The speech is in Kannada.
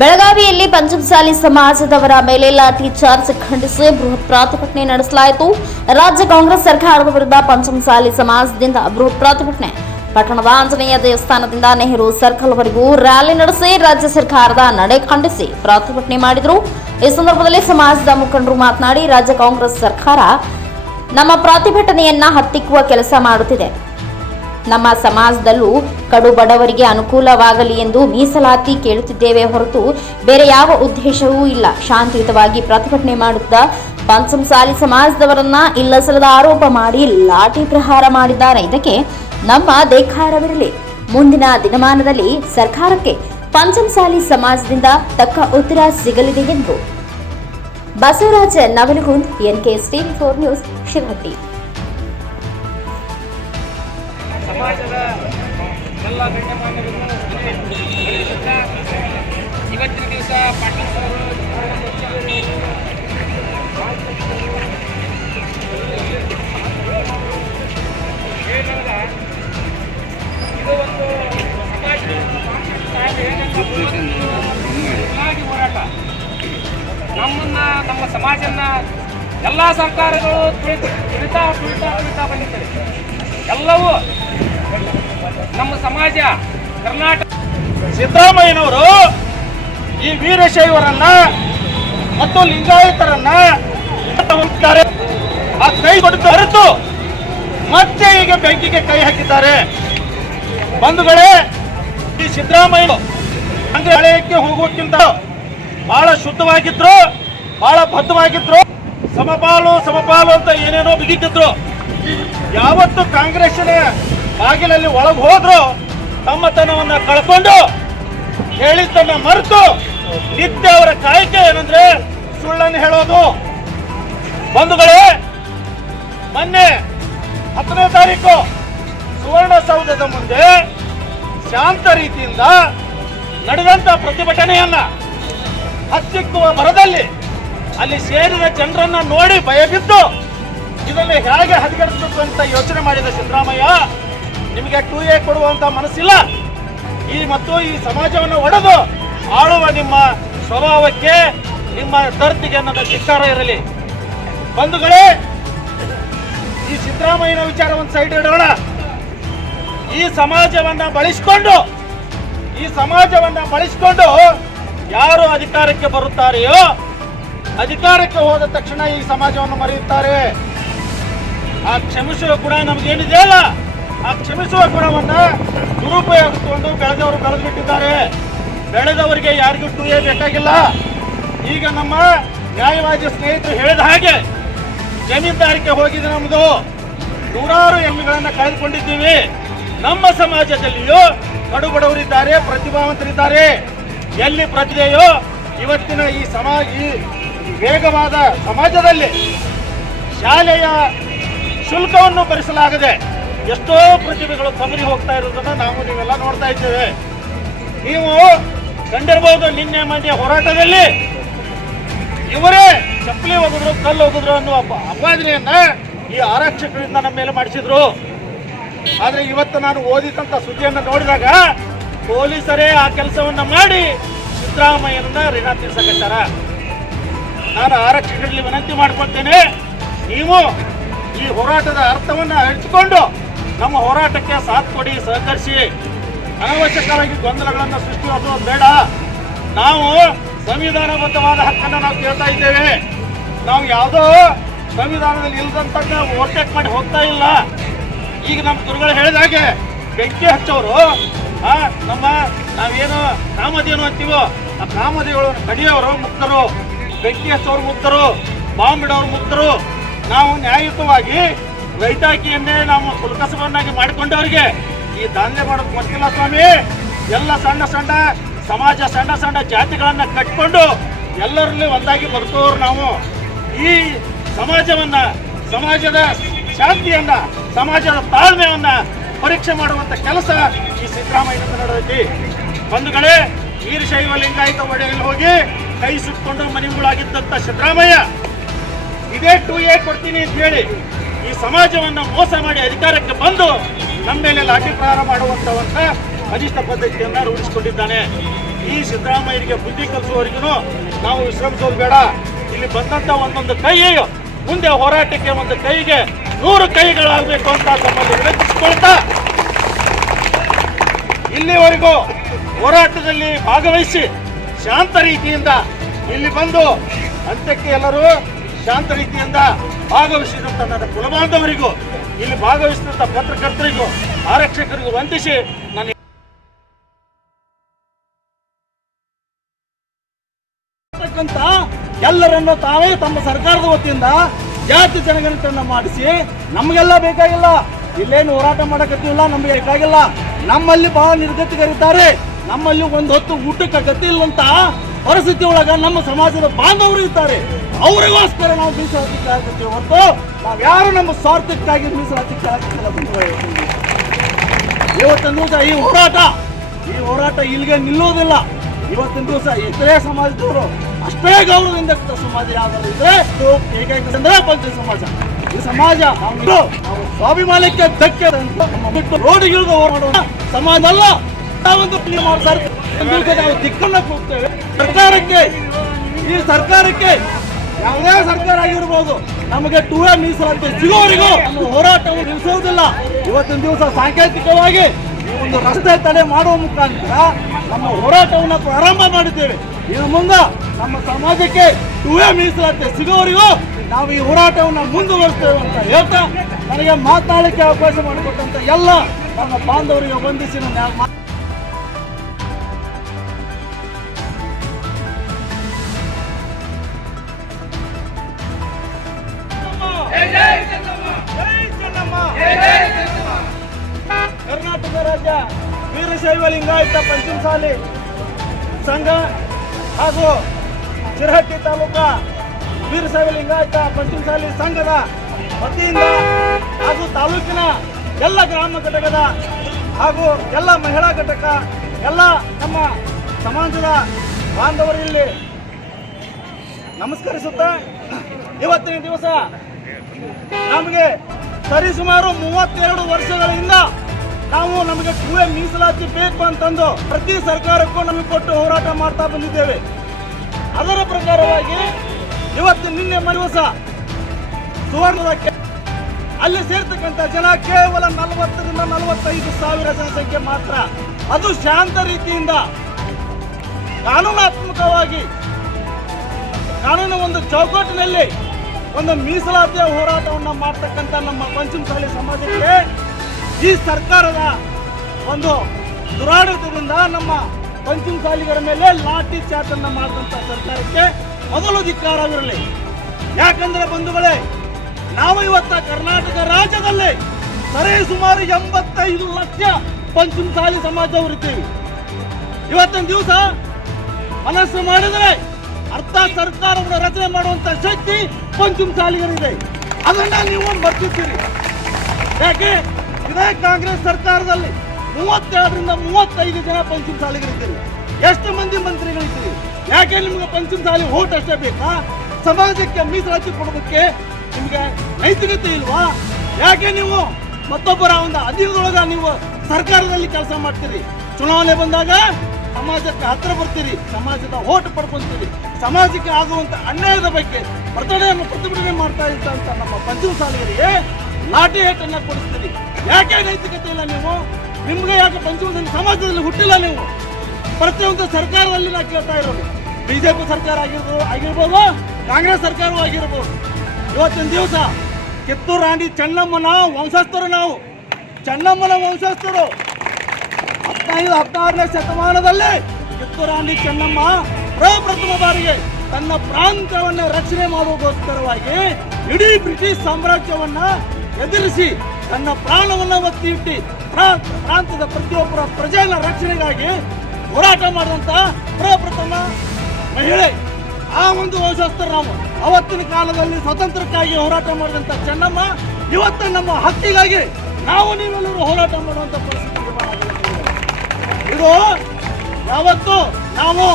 ಬೆಳಗಾವಿಯಲ್ಲಿ ಪಂಚಮಸಾಲಿ ಸಮಾಜದವರ ಮೇಲೆ ಲಾಠಿ ಚಾರ್ಜ್ ಖಂಡಿಸಿ ಬೃಹತ್ ಪ್ರತಿಭಟನೆ ನಡೆಸಲಾಯಿತು. ರಾಜ್ಯ ಕಾಂಗ್ರೆಸ್ ಸರ್ಕಾರದ ವಿರುದ್ಧ ಪಂಚಮಸಾಲಿ ಸಮಾಜದಿಂದ ಬೃಹತ್ ಪ್ರತಿಭಟನೆ. ಪಟ್ಟಣದ ಆಂಜನೇಯ ದೇವಸ್ಥಾನದಿಂದ ನೆಹರು ಸರ್ಕಲ್ವರೆಗೂ ರ್ಯಾಲಿ ನಡೆಸಿ ರಾಜ್ಯ ಸರ್ಕಾರದ ನಡೆ ಖಂಡಿಸಿ ಪ್ರತಿಭಟನೆ ಮಾಡಿದರು. ಈ ಸಂದರ್ಭದಲ್ಲಿ ಸಮಾಜದ ಮುಖಂಡರು ಮಾತನಾಡಿ, ರಾಜ್ಯ ಕಾಂಗ್ರೆಸ್ ಸರ್ಕಾರ ನಮ್ಮ ಪ್ರತಿಭಟನೆಯನ್ನ ಹತ್ತಿಕ್ಕುವ ಕೆಲಸ ಮಾಡುತ್ತಿದೆ. ನಮ್ಮ ಸಮಾಜದಲ್ಲೂ ಕಡು ಬಡವರಿಗೆ ಅನುಕೂಲವಾಗಲಿ ಎಂದು ಮೀಸಲಾತಿ ಕೇಳುತ್ತಿದ್ದೇವೆ ಹೊರತು ಬೇರೆ ಯಾವ ಉದ್ದೇಶವೂ ಇಲ್ಲ. ಶಾಂತಿಯುತವಾಗಿ ಪ್ರತಿಭಟನೆ ಮಾಡುತ್ತಾ ಪಂಚಮಸಾಲಿ ಸಮಾಜದವರನ್ನ ಇಲ್ಲಸಲದ ಆರೋಪ ಮಾಡಿ ಲಾಠಿ ಪ್ರಹಾರ ಮಾಡಿದ್ದಾರೆ. ಇದಕ್ಕೆ ನಮ್ಮ ದೇಖಾರವಿರಲಿ ಮುಂದಿನ ದಿನಮಾನದಲ್ಲಿ ಸರ್ಕಾರಕ್ಕೆ ಪಂಚಮಸಾಲಿ ಸಮಾಜದಿಂದ ತಕ್ಕ ಉತ್ತರ ಸಿಗಲಿದೆ ಎಂದು. Basavaraja Navalgund NK steam four news, Shivahatti. ಸಮಾಜದ ಎಲ್ಲ ಗಣ್ಯಮಾನ್ಯರನ್ನು ಗೌರವಿಸುತ್ತಾ ಇವತ್ತಿನ ದಿವಸ ಪಾಟೀಲ್ ಅವರು ಇದು ಒಂದು ಹೋರಾಟ. ನಮ್ಮನ್ನ, ನಮ್ಮ ಸಮಾಜನ್ನ ಎಲ್ಲ ಸರ್ಕಾರಗಳು ತುಳಿತ, ತುಳಿತಾ ತುಳಿತಾ ಬಂದಿದ್ದಾರೆ. ಎಲ್ಲವೂ ನಮ್ಮ ಸಮಾಜ ಕರ್ನಾಟಕ ಸಿದ್ದರಾಮಯ್ಯನವರು ಈ ವೀರಶೈವರನ್ನ ಮತ್ತು ಲಿಂಗಾಯತರನ್ನ ಆ ಕೈ ಕೊಟ್ಟು ಹೊರತು ಮತ್ತೆ ಈಗ ಬೆಂಕಿಗೆ ಕೈ ಹಾಕಿದ್ದಾರೆ. ಬಂಧುಗಳೇ, ಈ ಸಿದ್ದರಾಮಯ್ಯ ಅಂದ್ರೆ ಹಳೆಯಕ್ಕೆ ಹೋಗೋಕ್ಕಿಂತ ಬಹಳ ಶುದ್ಧವಾಗಿದ್ರು, ಬಹಳ ಬದ್ಧವಾಗಿದ್ರು, ಸಮಪಾಲು ಸಮಪಾಲು ಅಂತ ಏನೇನೋ ಬಿಗಿತಿದ್ರು. ಯಾವತ್ತು ಕಾಂಗ್ರೆಸ್ಸಿನ ಬಾಗಿಲಲ್ಲಿ ಒಳಗೆ ಹೋದ್ರು ತಮ್ಮತನವನ್ನ ಕಳ್ಕೊಂಡು ಹೇಳಿದ್ದನ್ನ ಮರೆತು ನಿತ್ಯ ಅವರ ಕಾಯ್ಕೆ ಏನಂದ್ರೆ ಸುಳ್ಳನ್ನು ಹೇಳೋದು. ಬಂಧುಗಳೇ, ಮೊನ್ನೆ ಹತ್ತನೇ ತಾರೀಕು ಸುವರ್ಣಸೌಧದ ಮುಂದೆ ಶಾಂತ ರೀತಿಯಿಂದ ನಡೆದಂತ ಪ್ರತಿಭಟನೆಯನ್ನ ಹತ್ತಿಕ್ಕುವ ಮರದಲ್ಲಿ ಅಲ್ಲಿ ಸೇರಿದ ಜನರನ್ನ ನೋಡಿ ಭಯಬಿದ್ದು ಇದನ್ನು ಹೇಗೆ ಹದಗೆಡಿಸಬೇಕು ಅಂತ ಯೋಚನೆ ಮಾಡಿದ ಸಿದ್ದರಾಮಯ್ಯ ನಿಮಗೆ ಟೂ ಎ ಕೊಡುವಂತ ಮನಸ್ಸಿಲ್ಲ. ಈ ಮತ್ತು ಈ ಸಮಾಜವನ್ನು ಒಡೆದು ಆಳುವ ನಿಮ್ಮ ಸ್ವಭಾವಕ್ಕೆ ನಿಮ್ಮ ದರ್ತಿಗೆ ನನ್ನ ಧಿಕ್ಕಾರ ಇರಲಿ. ಬಂಧುಗಳೇ, ಈ ಸಿದ್ದರಾಮಯ್ಯನ ವಿಚಾರ ಒಂದು ಸೈಡ್ ಇಡೋಣ. ಈ ಸಮಾಜವನ್ನ ಬಳಸ್ಕೊಂಡು, ಈ ಸಮಾಜವನ್ನ ಬಳಸ್ಕೊಂಡು ಯಾರು ಅಧಿಕಾರಕ್ಕೆ ಬರುತ್ತಾರೆಯೋ, ಅಧಿಕಾರಕ್ಕೆ ಹೋದ ತಕ್ಷಣ ಈ ಸಮಾಜವನ್ನು ಮರೆಯುತ್ತಾರೆ. ಆ ಕ್ಷಮಿಸುವ ಗುಣ ಅಲ್ಲ ಆ ಕ್ಷಮಿಸುವ ಗುಣವನ್ನ ದುರುಪಯೋಗಿಸಿಕೊಂಡು ಬೆಳೆದವರು ಬೆಳೆದು ಬಿಟ್ಟಿದ್ದಾರೆ ಬೆಳೆದವರಿಗೆ ಯಾರಿಗೂ ಟೂಯೇ ಬೇಕಾಗಿಲ್ಲ. ಈಗ ನಮ್ಮ ನ್ಯಾಯವಾದಿ ಸ್ನೇಹಿತರು ಹೇಳಿದ ಹಾಗೆ ಜಮೀನ್ದಾರಿಕೆ ಹೋಗಿದೆ ನಮ್ಮದು ನೂರಾರು ಎಮ್ಮೆಗಳನ್ನ ಕಳೆದುಕೊಂಡಿದ್ದೀವಿ. ನಮ್ಮ ಸಮಾಜದಲ್ಲಿಯೂ ಕಡುಬಡವರಿದ್ದಾರೆ, ಪ್ರತಿಭಾವಂತರಿದ್ದಾರೆ. ಎಲ್ಲಿ ಪ್ರತಿಭೆಯೋ ಇವತ್ತಿನ ಈ ಸಮಾಜ ಈ ವೇಗವಾದ ಸಮಾಜದಲ್ಲಿ ಶಾಲೆಯ ಶುಲ್ಕವನ್ನು ಭರಿಸಲಾಗದೆ ಎಷ್ಟೋ ಪ್ರತಿಭೆಗಳು ತಮರಿ ಹೋಗ್ತಾ ಇರೋದನ್ನ ನಾವು ನೀವೆಲ್ಲ ನೋಡ್ತಾ ಇದ್ದೇವೆ. ನೀವು ಕಂಡಿರಬಹುದು ನಿನ್ನೆ ಮೊನ್ನೆ ಹೋರಾಟದಲ್ಲಿ. ಇವರೇ ಚಪ್ಪಲಿ ಹೋಗಿದ್ರು, ಕಲ್ಲು ಹೋಗಿದ್ರು ಅನ್ನುವ ಅಪ- ಅಪಾದನೆಯನ್ನ ಈ ಆರಕ್ಷಕರಿಂದ ನಮ್ಮ ಮೇಲೆ ಮಾಡಿಸಿದ್ರು. ಆದ್ರೆ ಇವತ್ತು ನಾನು ಓದಿದಂತ ಸುದ್ದಿಯನ್ನು ನೋಡಿದಾಗ ಪೊಲೀಸರೇ ಆ ಕೆಲಸವನ್ನ ಮಾಡಿ ಸಿದ್ದರಾಮಯ್ಯನನ್ನ ಋಣ ತೀರ್ಸಕತ್ತಾರ ನಾನು ಆರಕ್ಷಕರಲ್ಲಿ ವಿನಂತಿ ಮಾಡ್ಕೊಳ್ತೇನೆ, ನೀವು ಈ ಹೋರಾಟದ ಅರ್ಥವನ್ನ ಅರಿತುಕೊಂಡು ನಮ್ಮ ಹೋರಾಟಕ್ಕೆ ಸಾಥ್ ಕೊಡಿ, ಸಹಕರಿಸಿ. ಅನವಶ್ಯಕವಾಗಿ ಗೊಂದಲಗಳನ್ನು ಸೃಷ್ಟಿಸೋದು ಬೇಡ. ನಾವು ಸಂವಿಧಾನಬದ್ಧವಾದ ಹಕ್ಕನ್ನು ನಾವು ಕೇಳ್ತಾ ಇದ್ದೇವೆ. ನಾವು ಯಾವುದೋ ಸಂವಿಧಾನದಲ್ಲಿ ಇಲ್ಲದಂತ ಓವರ್ಟೇಕ್ ಮಾಡಿ ಹೋಗ್ತಾ ಇಲ್ಲ. ಈಗ ನಮ್ಮ ಗುರುಗಳು ಹೇಳಿದಾಗೆ ಬೆಂಕಿ ಹಚ್ಚೋರು ನಮ್ಮ ನಾವೇನು ಕಾಮಧೇನು ಅಂತೀವೋ, ಆ ಕಾಮಧೇಗಳನ್ನು ಕಡಿಯೋರು ಮುಕ್ತರು, ಬೆಂಕಿ ಹಚ್ಚೋರು ಮುಕ್ತರು ಬಾಂಬ್ ಇಡೋರು ಮುಕ್ತರು. ನಾವು ನ್ಯಾಯಯುತವಾಗಿ ರೈತಾಕಿಯನ್ನೇ ನಾವು ಕುಲಕಸವನ್ನಾಗಿ ಮಾಡಿಕೊಂಡವರಿಗೆ ಈ ದಾಂಧಲೆ ಮಾಡೋದು ಗೊತ್ತಿಲ್ಲ ಸ್ವಾಮಿ. ಎಲ್ಲ ಸಣ್ಣ ಸಣ್ಣ ಸಮಾಜ ಸಣ್ಣ ಸಣ್ಣ ಜಾತಿಗಳನ್ನು ಕಟ್ಕೊಂಡು ಎಲ್ಲರಲ್ಲಿ ಒಂದಾಗಿ ಬರ್ತೋರು ನಾವು. ಈ ಸಮಾಜವನ್ನ, ಸಮಾಜದ ಶಾಂತಿಯನ್ನ, ಸಮಾಜದ ತಾಳ್ಮೆಯನ್ನ ಪರೀಕ್ಷೆ ಮಾಡುವಂತ ಕೆಲಸ ಈ ಸಿದ್ದರಾಮಯ್ಯನಿಂದ ನಡೆದೈತಿ ಬಂಧುಗಳೇ ವೀರಶೈವ ಲಿಂಗಾಯತ ಒಡೆಯಲ್ಲಿ ಹೋಗಿ ಕೈ ಸುಟ್ಕೊಂಡು ಮನೆಗಳಾಗಿದ್ದಂಥ ಸಿದ್ದರಾಮಯ್ಯ, ಇದೇ ಟೂ ಎ ಕೊಡ್ತೀನಿ ಅಂತ ಹೇಳಿ ಈ ಸಮಾಜವನ್ನ ಮೋಸ ಮಾಡಿ ಅಧಿಕಾರಕ್ಕೆ ಬಂದು ನಮ್ಮ ಮೇಲೆ ಲಾಠಿ ಪ್ರಹಾರ ಮಾಡುವಂತವಂತ ಅನಿಷ್ಟ ಪದ್ಧತಿಯನ್ನ ರೂಢಿಸಿಕೊಂಡಿದ್ದಾನೆ. ಈ ಸಿದ್ದರಾಮಯ್ಯರಿಗೆ ಬುದ್ಧಿ ಕಲಿಸುವವರೆಗೂ ನಾವು ವಿಶ್ರಮಿಸೋದು ಬೇಡ. ಇಲ್ಲಿ ಬಂದಂತ ಒಂದೊಂದು ಕೈ ಮುಂದೆ ಹೋರಾಟಕ್ಕೆ ಒಂದು ಕೈಗೆ ನೂರು ಕೈಗಳಾಗಬೇಕು ಅಂತ ತಮ್ಮಲ್ಲಿ ವಿನಂತಿಸಿಕೊಳ್ತಾ ಇಲ್ಲಿವರೆಗೂ ಹೋರಾಟದಲ್ಲಿ ಭಾಗವಹಿಸಿ ಶಾಂತ ರೀತಿಯಿಂದ ಇಲ್ಲಿ ಬಂದು ಅಂತ್ಯಕ್ಕೆ ಎಲ್ಲರೂ ಶಾಂತ ರೀತಿಯಿಂದ ಭಾಗವಹಿಸಿದಂಥ ನನ್ನ ಕುಲಬಾಂಧವರಿಗೂ, ಇಲ್ಲಿ ಭಾಗವಹಿಸಿದಂತ ಪತ್ರಕರ್ತರಿಗೂ, ಆರಕ್ಷಕರಿಗೂ ವಂದಿಸಿ ನಾನು ಎಲ್ಲರನ್ನು ತಾವೇ ತಮ್ಮ ಸರ್ಕಾರದ ವತಿಯಿಂದ ಜಾತಿ ಜನಗಣತಿಯನ್ನ ಮಾಡಿಸಿ ನಮಗೆಲ್ಲ ಬೇಕಾಗಿಲ್ಲ. ಇಲ್ಲೇನು ಹೋರಾಟ ಮಾಡಕತ್ತಿಲ್ಲ ನಮಗೆ ಬೇಕಾಗಿಲ್ಲ. ನಮ್ಮಲ್ಲಿ ಬಹಳ ನಿರ್ಗತಿಗರಿದ್ದಾರೆ ನಮ್ಮಲ್ಲಿ ಒಂದು ಹೊತ್ತು ಊಟಕ್ಕೆ ಗತಿ ಇಲ್ಲಂತ ಪರಿಸ್ಥಿತಿ ಒಳಗ ನಮ್ಮ ಸಮಾಜದ ಬಾಂಧವರು ಇದ್ದಾರೆ. ಅವರಿಗೋಸ್ಕರ ನಾವು ಮೀಸಲಾತಿ ಕೇಳಕತ್ತೀವಿ ಹೊರತು ನಾವು ಯಾರು ನಮ್ಮ ಸ್ವಾರ್ಥಕ್ಕಾಗಿ ಮೀಸಲಾತಿ ಬಂಧುಗಳೇ. ಇವತ್ತಿನ ದಿವಸ ಈ ಹೋರಾಟ ಈ ಹೋರಾಟ ಇಲ್ಲಿಗೆ ನಿಲ್ಲೋದಿಲ್ಲ ಇವತ್ತಿನ ದಿವಸ ಇತರೆ ಸಮಾಜದವರು ಅಷ್ಟೇ ಗೌರವದಿಂದ ಸಮಾಜ ಯಾವ್ದಾದ್ರು ಇದ್ರೆ ಇದು ಏಕೈಕ ಪಂಚ ಸಮಾಜ. ಈ ಸಮಾಜ ನಾವು ಸ್ವಾಭಿಮಾನಕ್ಕೆ ಧಕ್ಕೆ ಬಿಟ್ಟು ರೋಡಿಗಿಳಿದು ಹೋರಾಡುವ ಸಮಾಜ ಅಲ್ಲ. ಒಂದು ಮಾಡ್ತಾರೆ? ನಾವು ದಿಕ್ಕನ್ನ ಕೂಗ್ತೇವೆ. ಸರ್ಕಾರಕ್ಕೆ, ಈ ಸರ್ಕಾರಕ್ಕೆ ಯಾವುದೇ ಸರ್ಕಾರ ಆಗಿರ್ಬೋದು, ನಮಗೆ ಟೂ ಎ ಮೀಸಲಾತಿ ಸಿಗೋರಿಗೂ ನಮ್ಮ ಹೋರಾಟವನ್ನು ನಿಲ್ಲಿಸುವುದಿಲ್ಲ. ಇವತ್ತಿನ ದಿವಸ ಸಾಂಕೇತಿಕವಾಗಿ ಒಂದು ರಸ್ತೆ ತಡೆ ಮಾಡುವ ಮುಖಾಂತರ ನಮ್ಮ ಹೋರಾಟವನ್ನು ಪ್ರಾರಂಭ ಮಾಡಿದ್ದೇವೆ. ಇನ್ನು ಮುಂದೆ ನಮ್ಮ ಸಮಾಜಕ್ಕೆ ಟೂ ಎ ಮೀಸಲಾತಿ ಸಿಗೋರಿಗೂ ನಾವು ಈ ಹೋರಾಟವನ್ನು ಮುಂದುವರಿಸ್ತೇವೆ ಅಂತ ಹೇಳ್ತಾ, ನನಗೆ ಮಾತನಾಡಲಿಕ್ಕೆ ಅವಕಾಶ ಮಾಡಿಕೊಟ್ಟಂತ ಎಲ್ಲ ನಮ್ಮ ಬಾಂಧವರಿಗೆ ವಂದಿಸಿ ನನ್ನ ವೀರಶೈವ ಲಿಂಗಾಯತ ಪಂಚಮಸಾಲಿ ಸಂಘ ಹಾಗೂ ಚಿರಹಟ್ಟಿ ತಾಲೂಕಾ ವೀರಶೈವ ಲಿಂಗಾಯತ ಪಂಚಮಸಾಲಿ ಸಂಘದ ವತಿಯಿಂದ ಹಾಗೂ ತಾಲೂಕಿನ ಎಲ್ಲ ಗ್ರಾಮ ಘಟಕದ ಹಾಗೂ ಎಲ್ಲ ಮಹಿಳಾ ಘಟಕ, ಎಲ್ಲ ನಮ್ಮ ಸಮಾಜದ ಬಾಂಧವರು ಇಲ್ಲಿ ನಮಸ್ಕರಿಸುತ್ತಾ ಇವತ್ತಿನ ದಿವಸ ನಮಗೆ ಸರಿಸುಮಾರು ಮೂವತ್ತೆರಡು ವರ್ಷಗಳಿಂದ ನಾವು ನಮಗೆ ಕೂಡ ಮೀಸಲಾತಿ ಬೇಕು ಅಂತಂದು ಪ್ರತಿ ಸರ್ಕಾರಕ್ಕೂ ನಮಗೆ ಕೊಟ್ಟು ಹೋರಾಟ ಮಾಡ್ತಾ ಬಂದಿದ್ದೇವೆ. ಅದರ ಪ್ರಕಾರವಾಗಿ ಇವತ್ತು ನಿನ್ನೆ ಮರುವಸ ಸುವರ್ಣದ ಕೆ- ಅಲ್ಲಿ ಸೇರ್ತಕ್ಕಂಥ ಜನ ಕೇವಲ ನಲವತ್ತರಿಂದ ನಲವತ್ತೈದು ಸಾವಿರ ಜನಸಂಖ್ಯೆ ಮಾತ್ರ. ಅದು ಶಾಂತ ರೀತಿಯಿಂದ ಕಾನೂನಾತ್ಮಕವಾಗಿ ಕಾನೂನು ಒಂದು ಚೌಕಟ್ಟಿನಲ್ಲಿ ಒಂದು ಮೀಸಲಾತಿಯ ಹೋರಾಟವನ್ನು ಮಾಡ್ತಕ್ಕಂಥ ನಮ್ಮ ಪಂಚಮಸಾಲಿ ಸಮಾಜಕ್ಕೆ ಈ ಸರ್ಕಾರದ ಒಂದು ದುರಾಡಳಿತದಿಂದ ನಮ್ಮ ಪಂಚಮಸಾಲಿಗರ ಮೇಲೆ ಲಾಠಿ ಚಾರ್ಜ್ ಮಾಡಿದಂಥ ಸರ್ಕಾರಕ್ಕೆ ಮೊದಲು ಧಿಕ್ಕಾರವಿರಲಿ ಯಾಕಂದ್ರೆ ಬಂಧುಗಳೇ, ನಾವು ಇವತ್ತ ಕರ್ನಾಟಕ ರಾಜ್ಯದಲ್ಲಿ ಸರಿ ಸುಮಾರು ಎಂಬತ್ತೈದು ಲಕ್ಷ ಪಂಚಮಸಾಲಿ ಸಮಾಜವರಿದ್ದೀವಿ ಇವತ್ತಿನ ದಿವಸ ಮನಸ್ಸು ಮಾಡಿದರೆ ಅರ್ಥ ಸರ್ಕಾರವನ್ನು ರಚನೆ ಮಾಡುವಂತ ಶಕ್ತಿ ಪಂಚಮಸಾಲಿಗರಿದೆ ಅದನ್ನ ನೀವು ಮರ್ತಿದ್ದೀರಿ. ಯಾಕೆ? ಇದೇ ಕಾಂಗ್ರೆಸ್ ಸರ್ಕಾರದಲ್ಲಿ ಮೂವತ್ತೆರಡರಿಂದ ಮೂವತ್ತೈದು ಜನ ಪಂಚಮಸಾಲಿಗರಿದ್ದೀರಿ ಎಷ್ಟು ಮಂದಿ ಮಂತ್ರಿಗಳಿದ್ದೀರಿ? ಯಾಕೆ ನಿಮ್ಗೆ ಪಂಚಮಸಾಲಿ ಓಟ್ ಅಷ್ಟೇ ಬೇಕಾ? ಸಮಾಜಕ್ಕೆ ಮೀಸಲಾತಿ ಕೊಡೋದಕ್ಕೆ ನಿಮ್ಗೆ ನೈತಿಕತೆ ಇಲ್ವಾ? ಯಾಕೆ ನೀವು ಮತ್ತೊಬ್ಬರ ಒಂದು ಅಧೀನದೊಳಗ ನೀವು ಸರ್ಕಾರದಲ್ಲಿ ಕೆಲಸ ಮಾಡ್ತೀರಿ? ಚುನಾವಣೆ ಬಂದಾಗ ಸಮಾಜಕ್ಕೆ ಹತ್ರ ಬರ್ತೀರಿ, ಸಮಾಜದ ಓಟ್ ಪಡ್ಕೊಂತೀರಿ. ಸಮಾಜಕ್ಕೆ ಆಗುವಂತ ಅನ್ಯಾಯದ ಬಗ್ಗೆ ಪ್ರತಿಭಟನೆ ಪ್ರತಿಭಟನೆ ಮಾಡ್ತಾ ಇದ್ದಂತ ನಮ್ಮ ಪಂಚಮಸಾಲಿಗರಿಗೆ ಲಾಠಿ ಏಟನ್ನ ಕೊಡಿಸ್ತೀರಿ ಯಾಕೆ ನೈತಿಕತೆ ಇಲ್ಲ ನೀವು? ನಿಮ್ಗೆ ಯಾಕೆ ಪಂಚಮದಲ್ಲಿ ಸಮಾಜದಲ್ಲಿ ಹುಟ್ಟಿಲ್ಲ ನೀವು? ಪ್ರತಿಯೊಂದು ಸರ್ಕಾರದಲ್ಲಿ ನಾ ಕೇಳ್ತಾ ಇರೋದು. ಬಿಜೆಪಿ ಸರ್ಕಾರ ಆಗಿರ್ಬೋದು ಆಗಿರ್ಬೋದು, ಕಾಂಗ್ರೆಸ್ ಸರ್ಕಾರವೂ ಆಗಿರ್ಬೋದು. ಇವತ್ತಿನ ದಿವಸ ಕಿತ್ತೂರು ರಾಣಿ ಚೆನ್ನಮ್ಮನ ವಂಶಸ್ಥರು ನಾವು. ಚೆನ್ನಮ್ಮನ ವಂಶಸ್ಥರು. ಹದಿನೈದು, ಹದಿನಾರನೇ ಶತಮಾನದಲ್ಲಿ ಕಿತ್ತೂರು ರಾಣಿ ಚೆನ್ನಮ್ಮ ಪ್ರಪ್ರಥಮ ಬಾರಿಗೆ ತನ್ನ ಪ್ರಾಂತವನ್ನು ರಕ್ಷಣೆ ಮಾಡುವುದೋಸ್ಕರವಾಗಿ ಇಡೀ ಬ್ರಿಟಿಷ್ ಸಾಮ್ರಾಜ್ಯವನ್ನ ಎದುರಿಸಿ ತನ್ನ ಪ್ರಾಣವನ್ನು ಒತ್ತಿ ಇಟ್ಟು ಪ್ರಾಂತದ ಪ್ರತಿಯೊಬ್ಬರ ಪ್ರಜೆಗಳ ರಕ್ಷಣೆಗಾಗಿ ಹೋರಾಟ ಮಾಡಿದಂತ ಪ್ರಪ್ರಥಮ ಮಹಿಳೆ, ಆ ಒಂದು ವಂಶಸ್ಥರು ನಾವು ಅವತ್ತಿನ ಕಾಲದಲ್ಲಿ ಸ್ವತಂತ್ರಕ್ಕಾಗಿ ಹೋರಾಟ ಮಾಡಿದಂತ ಚೆನ್ನಮ್ಮ, ಇವತ್ತು ನಮ್ಮ ಹಕ್ಕಿಗಾಗಿ ನಾವು ನೀವೆಲ್ಲರೂ ಹೋರಾಟ ಮಾಡುವಂತ ಪರಿಸ್ಥಿತಿ. ಇದು ಯಾವತ್ತು ನಾವು